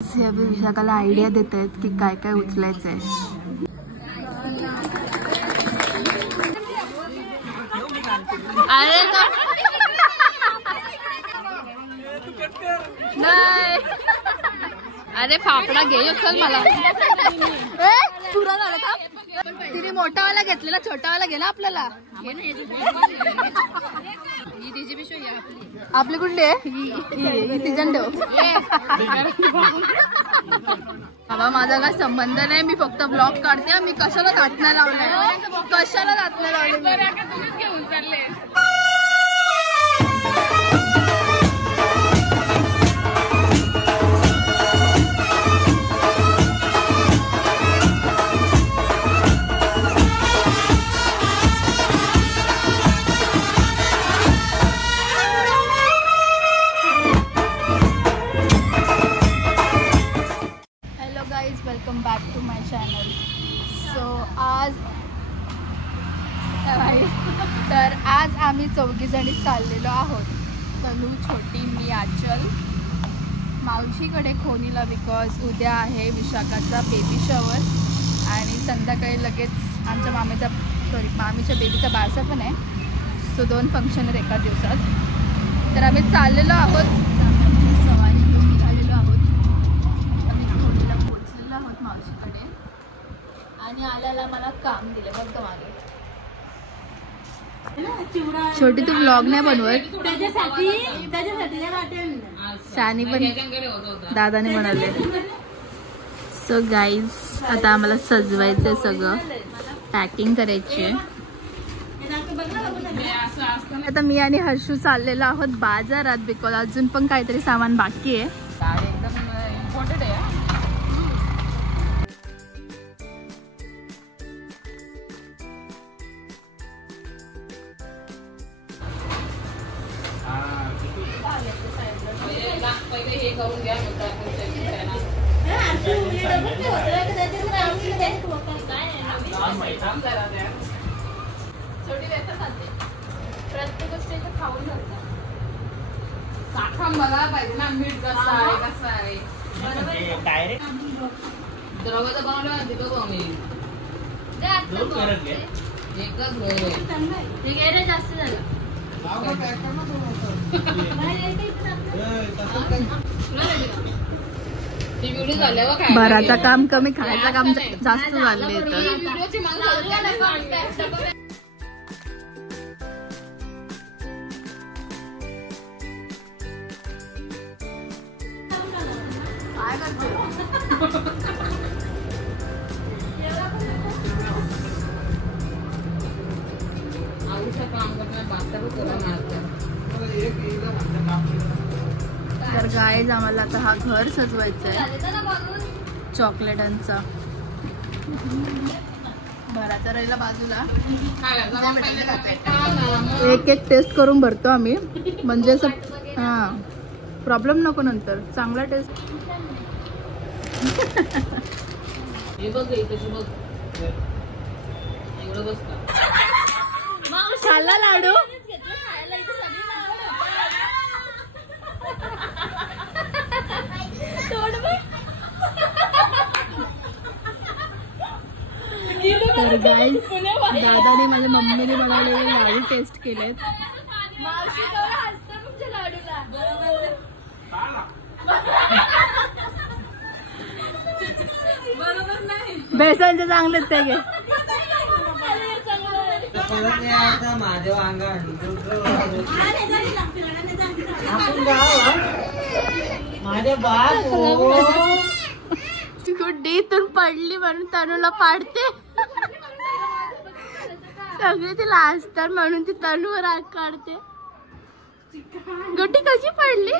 अभी विशाखाला आयडिया देत आहेत की काय काय उचलायचंय. अरे नाही, अरे फाफडा घे चल मला. पुरा झाला का? तिने मोठावाला घेतलेला, छोटावाला घे ना आपल्याला. आपली कुठली आहे तिजन ठेव. बाबा माझा काय संबंध नाही, मी फक्त ब्लॉग काढते. मी कशाला दाटणं लावलंय, कशाला दाटणं लावलंय. घेऊन चालले. Welcome back to my channel. आज आम्ही चौघीजणी चाललेलो आहोत. तनू, छोटी, मी, आचल मावशीकडे खोनीला. बिकॉज उद्या आहे विशाखाचा बेबी शॉवर आणि संध्याकाळी लगेच आमच्या मामीच्या बेबीचा बारसा पण आहे. सो 2 फंक्शन आहेत एका दिवसात. तर आम्ही चाललेलो आहोत, सवारी घेऊन निघालेलो आहोत. आम्ही खोनीला पोहोचलेलो आहोत मावशीकडे आणि आल्याला मला काम दिलं. बघ मागे छोटी, तू व्लॉग नाही बनवत. शानी पण दादाने बनवले. सो गाईज आता आम्हाला सजवायचंय, सगळं पॅकिंग करायची आहे. आता मी आणि हर्षू चाललेलो आहोत बाजारात. बिकॉज अजून पण काहीतरी सामान बाकी आहे. एकदम इम्पॉर्टंट आहे. प्रत्येक गोष्ट खाऊन बघा पाहिजे ना, मीठ कसं आहे कसं आहे. डायरेक्ट द्रवाचा बनवला ठीक आहे रे, जास्त झालं. बराचा काम कमी, खायचं काम जास्त झाले. तर गाईज आम्हाला आता हा घर सजवायचा आहे चॉकलेटांचा. भराचा राहिला बाजूला. एक एक टेस्ट करून भरतो आम्ही, म्हणजे असं हा प्रॉब्लेम नको नंतर. चांगला टेस्ट. खाल्ला लाडू. तर गाईज दादाने माझ्या मम्मीने बनवलेले लाडू टेस्ट केलेत. बेसनचे चांगलेच ते घे. गुड्डीतून पडली म्हणून तनूला पाडते. सगळे तिला असतात म्हणून ती तनूवर आग काढते. गुड्डी कशी पडली.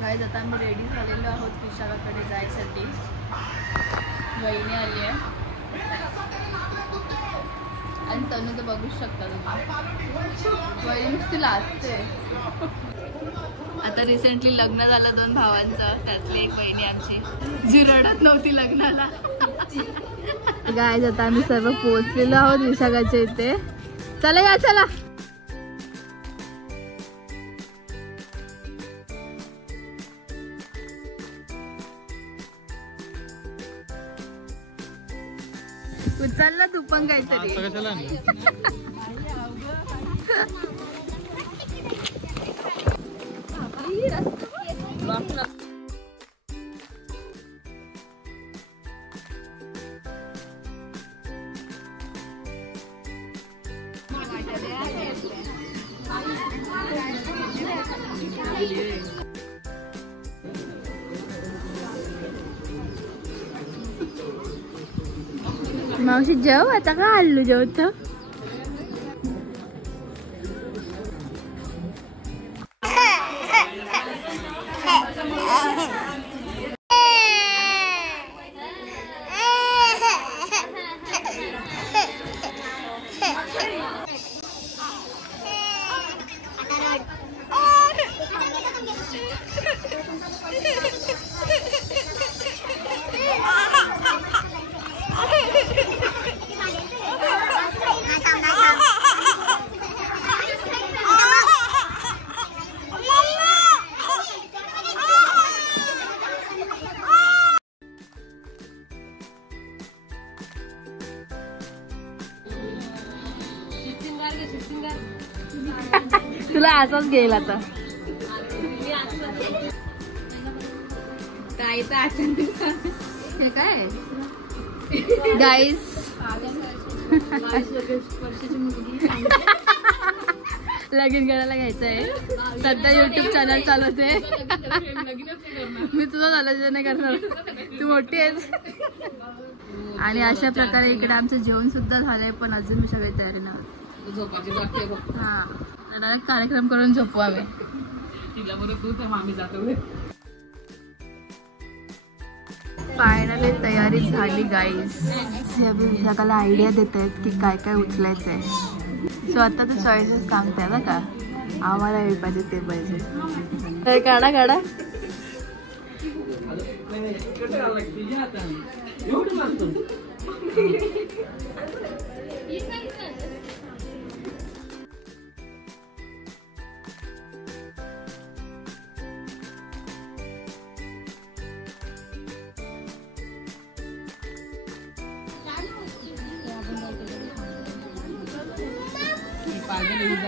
गाईज आता आम्ही रेडी झालेलो आहोत विशाखाकडे जायसाठी. वहिनी आली आहे आणि तनू तर बघूच शकता तुम्ही. वहिनी नुसती लाजते. आता रिसेंटली लग्न झालं 2 भावांचं, त्यातली एक बहिणी आमची जी रडत नव्हती लग्नाला. गाईज आता आम्ही सर्व पोहोचलेलो आहोत विशाखाच्या इथे. चला या चला. उचलला तू पण काहीतरी. मावशी जेव आता का आल्लू जेवत. तुला असाच घेईल आता. काय तर अचानक हे काय गाईस. लगीन करायला घ्यायचंय. सध्या युट्यूब चॅनल चालवते. मी तुझं झालं नाही करणार. तू मोठी आहेस. आणि अशा प्रकारे इकडे आमचं जेवण सुद्धा झालंय पण अजून मी सगळी तयारी नाही. हा कार्यक्रम करून झोपू आम्ही. फायनली तयारी झाली गाईस. विशाखाला आयडिया देत आहेत की काय काय उचलायचंय. सो आता तर चॉईसेस सांगते ना का आम्हाला हे पाहिजे ते पाहिजे. काढा काढा.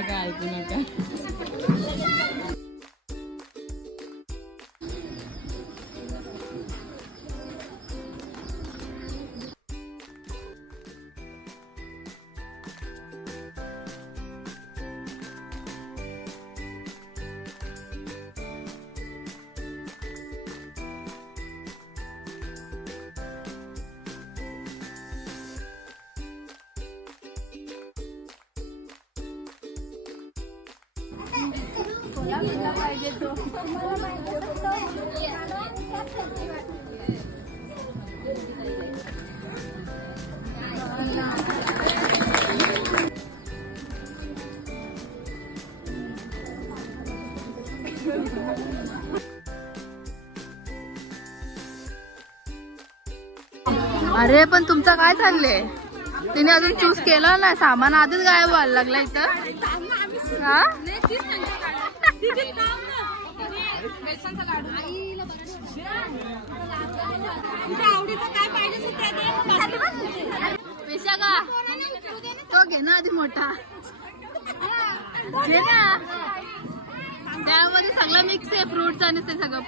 काय ऐकू नका. पाहिजे तो. अरे पण तुमचं काय चाललंय. तिने अजून चूज केलं ना. सामान आधीच गायब व्हायला लागला इथं. हा विशाखा तो घे ना आधी मोठा. घे ना. त्यामध्ये सगळं मिक्स आहे. फ्रुट्स आणि ते सगळं.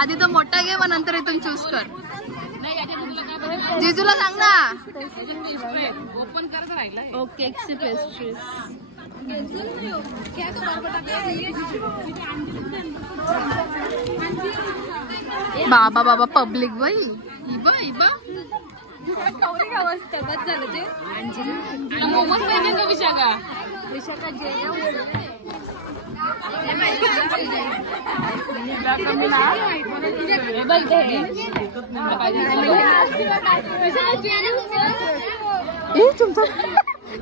आधी तो मोठा घे मग नंतर इथून चूज कर. जिजूला सांग ना. ओपन करत राहिला. Okay pastry. बाबा बाबा पब्लिक बाई. मोमोज पाहिजे का विशाखा. विशाखा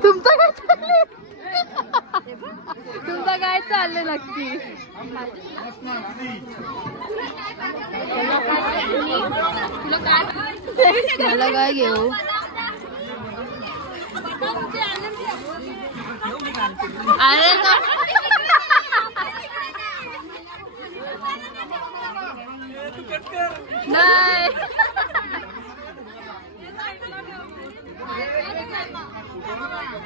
तुमचं काय तुमचं काय चाललंय नक्की? मला काय घेऊ? अरे नाही.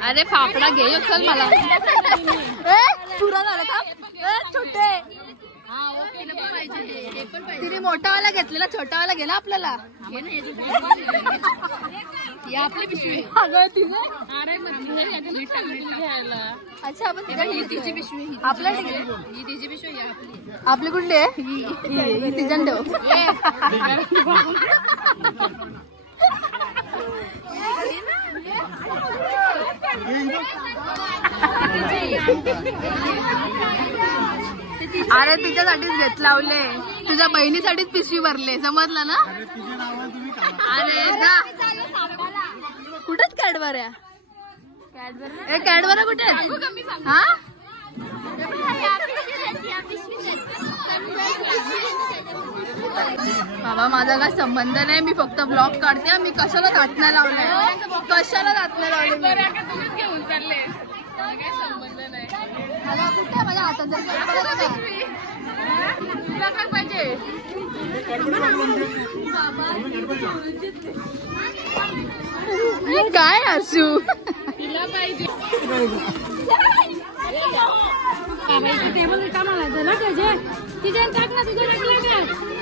अरे फाफडा घे चल मला. पुरा झाला का छोटे? तिने मोठावाला घेतलेला, छोटावाला घे ना आपल्याला. आपली पिशवी. अच्छा आपण तिची पिशवी आपल्या तिची पिशवी आपली कुठली आहे? तिजन ठेव. अरे तिच्यासाठीच घेत लावले, तुझ्या बहिणीसाठीच पिशवी भरले, समजलं ना? अरे कुठेच कॅडबऱ्या? कॅडबऱ्या कुठे? हा बाबा माझा काय संबंध नाही, मी फक्त ब्लॉग काढते. मी कशाला दाटणं लावलंय? कशाला दाटणं लावले? घेऊन चालले, काय संबंध नाही. मला कुठे माझ्या हातात तुला काय पाहिजे? काय असू तिला पाहिजे? टेबल रिकामा झाला त्याचे तिच्या टाक ना, तुझं टाकलं का?